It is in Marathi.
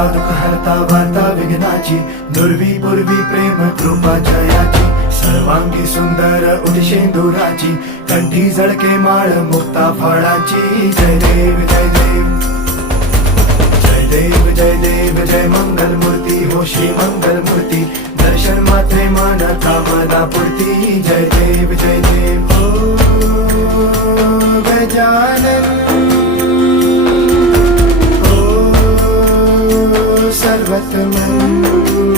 हरता दुःख हरता वार्ता विघ्नाची, दुर्वी पूर्वी प्रेम कृपा जयाची, सर्वांगी सुंदर उदिशेंदुराची, कंठी झळके माळ मुक्ता फळाची. जय देव जय देव जय देव जय देव जय मंगल मूर्ती हो श्री मंगल मूर्ती, दर्शन मात्रे मन कामना पूर्ती. जय देव जय देव हो गजानन हो सर्वतमन